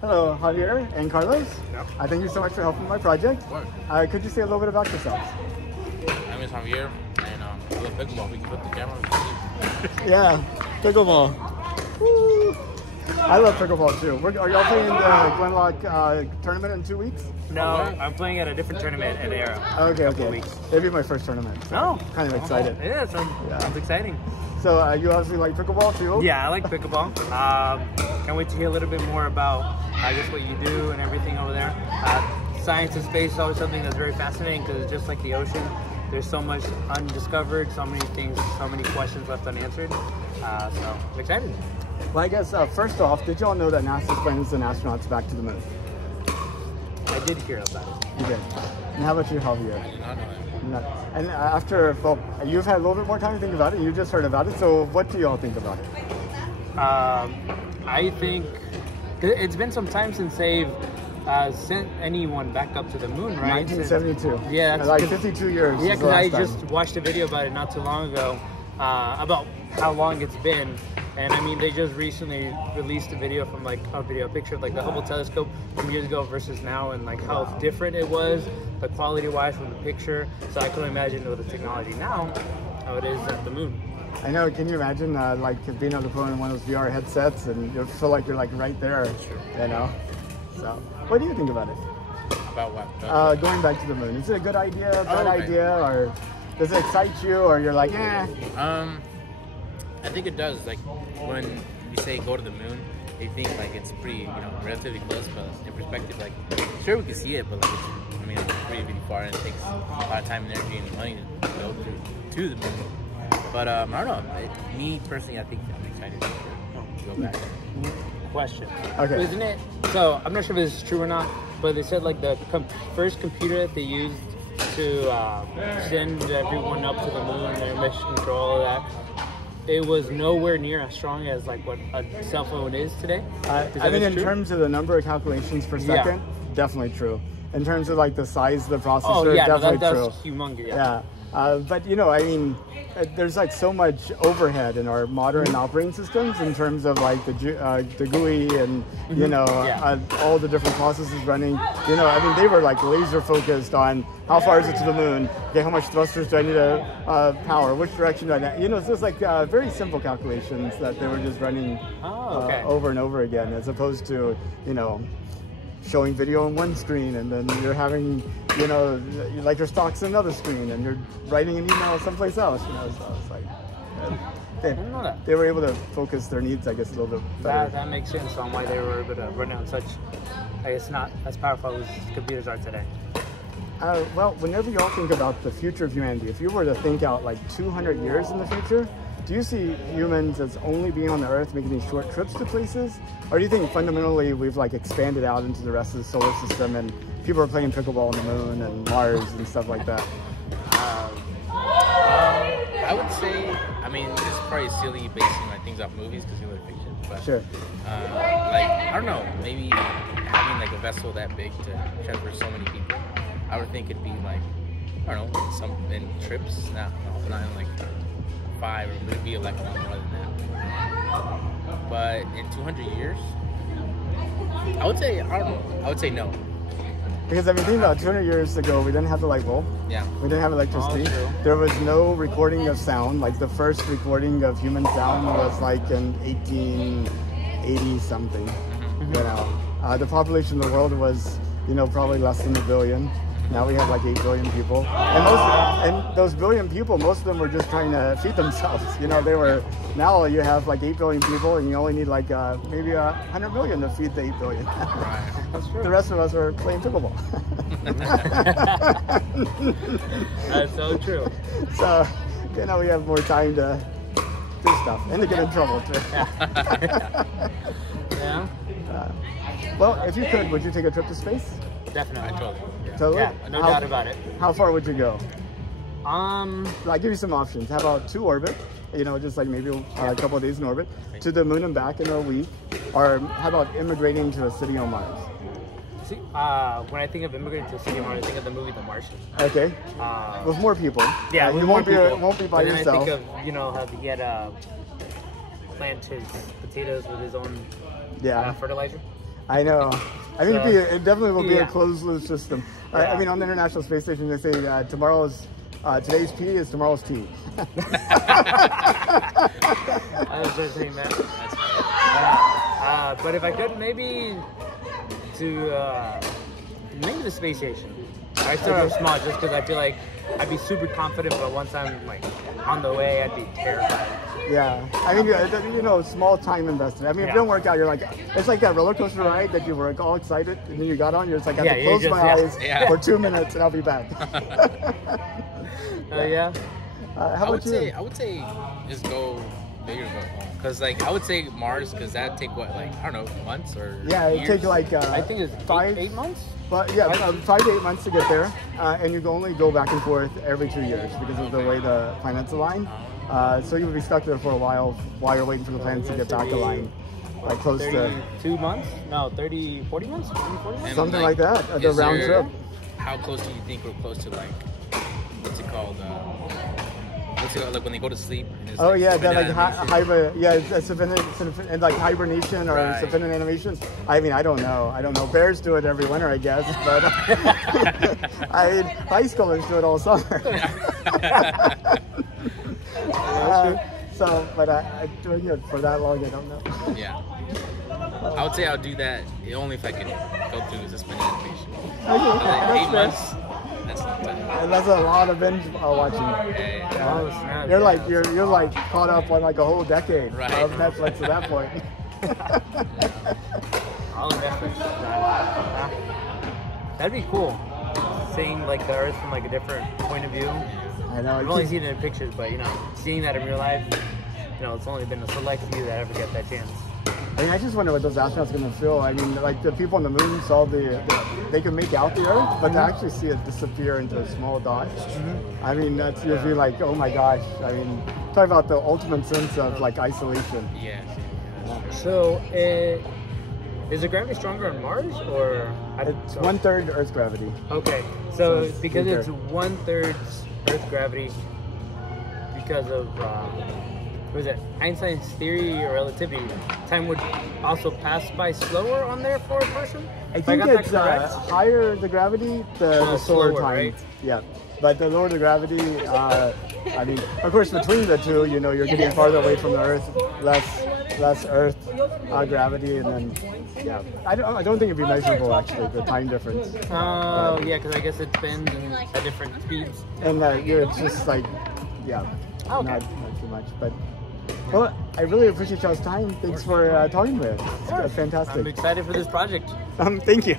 Hello, Javier and Carlos. Yeah. Thank you so much for helping my project. Could you say a little bit about yourselves? My name is Javier, and I love pickleball. We can put the camera. We can see. Yeah, pickleball. Woo. I love pickleball too. Are y'all playing the Glenlock tournament in 2 weeks? No, I'm playing at a different tournament at Era. Okay, in a couple okay. weeks. It'll be my first tournament. So Oh, kind of excited. Yeah, sounds exciting. So you obviously like pickleball too? Yeah, I like pickleball. Can't wait to hear a little bit more about just what you do and everything over there. Science and space is always something that's very fascinating because it's just like the ocean. There's so much undiscovered, so many things, so many questions left unanswered. So I'm excited. Well, I guess first off, did y'all know that NASA's planning to send astronauts back to the moon? I did hear about it. You did. And how about you, Javier? I did not know that. No. And after, well, you've had a little bit more time to think about it. You just heard about it. So what do y'all think about it? I think it's been some time since they've sent anyone back up to the moon, right? 1972. Yeah, that's like 52 years. Yeah, because I just watched a video about it not too long ago, about how long it's been. And I mean, they just recently released a video from a picture of the Hubble telescope from years ago versus now, and how different it was, the quality-wise from the picture. So I can imagine with the technology now, how it is at the moon. I know. Can you imagine being able to put on one of those VR headsets and you feel like you're right there? Sure. You know. So, what do you think about it? About what? Going back to the moon. Is it a good idea, bad idea, or does it excite you, or you're like, eh? I think it does. When you say go to the moon, you think it's pretty, relatively close, but in perspective, sure we can see it, but it's pretty, really far, and it takes a lot of time and energy and money to go to the moon. But I don't know. Me personally, I think I'm excited to go back. Question. Okay. Isn't it? So I'm not sure if this is true or not, but they said the first computer that they used to send everyone up to the moon, their mission control, all that. It was nowhere near as strong as what a cell phone is today. In terms of the number of calculations per second, definitely true. In terms of the size of the processor, definitely true. That's humongous. Yeah. But there's so much overhead in our modern operating systems in terms of the GUI and all the different processes running. They were laser focused on how far is it to the moon? Okay, how much thrusters do I need to power? Which direction do I need? So it's very simple calculations that they were just running over and over again, as opposed to showing video on one screen, and then you're having, your stocks on another screen, and you're writing an email someplace else, so it's they were able to focus their needs, I guess, a little bit better. That makes sense on why they were able to run on such, I guess, not as powerful as computers are today. Well, whenever y'all think about the future of humanity, if you were to think out 200 years in the future, do you see humans as only being on the Earth, making these short trips to places? Or do you think fundamentally we've expanded out into the rest of the solar system and people are playing pickleball on the moon and Mars and stuff like that? I would say, this is probably silly basing things off movies because they're fiction. But, sure. I don't know, maybe having a vessel that big to transfer so many people, I would think it'd be I don't know, some in trips, not in 5, or maybe more than that. But in 200 years, I would say, I don't know, I would say no. Because think about 200 years ago, we didn't have the light bulb. Yeah. We didn't have electricity. There was no recording of sound. The first recording of human sound was in 1880 something. Mm-hmm. The population of the world was, probably less than 1 billion. Now we have 8 billion people, and those billion people, most of them were just trying to feed themselves. They were. Now you have 8 billion people, and you only need maybe 100 million to feed the 8 billion. Right. That's true. The rest of us are playing pickleball. That's so true. So we have more time to do stuff and to get in trouble too. Yeah. Well, if you could, would you take a trip to space? Definitely. Totally? Yeah, no doubt about it. How far would you go? I'll give you some options. How about to orbit? Just maybe a couple of days in orbit, to the moon and back in a week, or how about immigrating to a city on Mars? See, when I think of immigrating to a city on Mars, I think of the movie The Martian. Okay. With more people. Yeah, you won't be by yourself. Then I think of how he had planted his potatoes with his own fertilizer. I know. I mean, So, it definitely will be yeah. a closed loop system. Yeah. I mean, on the International Space Station, they say today's P is tomorrow's T. I was just saying that. But if I could, maybe maybe the space station. I start off small just because I feel like I'd be super confident, but once I'm like on the way, I'd be terrified. Yeah, I mean, you know, small time investment. I mean, if it don't work out, you're like, it's like that roller coaster ride that you were all excited and then you got on. You're just like, I have to close my eyes for 2 minutes and I'll be back. Yeah. How about you? I would say just go bigger, go home. Because like I would say Mars, because that'd take what, like I don't know, months or it'd take like I think it's 8 months. But yeah, 5 to 8 months to get there, and you can only go back and forth every 2 years because of the way the planets align. So you would be stuck there for a while you're waiting for the planets to get back aligned. Like close 32 months? No, 40 months? 40 months? Something like that, the round trip. How close do you think we're close to like, what's it called, like when they go to sleep? Oh yeah, that like hibernation or suspended animation. I mean, I don't know. Bears do it every winter, I guess, but high schoolers do it all summer. But doing it for that long, I don't know. Yeah. I would say I'll do that only if I can go through suspended animation. Okay, 8 months. That's not bad. And that's a lot of binge watching. Yeah. You're like caught up on like a whole decade of Netflix at that point. All of Netflix. That'd be cool. Seeing like the Earth from like a different point of view. I know. I've only seen it in pictures, but you know, seeing that in real life, you know, it's only been a select few that ever get that chance. I mean, I just wonder what those astronauts are going to feel. I mean, like the people on the moon saw they can make out the Earth, but to actually see it disappear into a small dot. I mean, that's usually like, oh my gosh. I mean, talk about the ultimate sense of like isolation. Yeah. So, is the gravity stronger on Mars or? It's 1/3 Earth's gravity. Okay, so it's because weaker. it's 1/3 Earth gravity, because of what is it? Einstein's theory or relativity, time would also pass by slower on there for a person. I think it's higher the gravity, the slower time. Right? Yeah, but the lower the gravity, I mean, of course, between the two, you know, you're getting farther away from the Earth, less Earth gravity, and then I don't think it'd be measurable actually, the time difference. Oh yeah, because I guess it bends at different speeds. And it's just like not too much, but. Well, I really appreciate y'all's time. Thanks for talking with us. It's fantastic. I'm excited for this project. Thank you.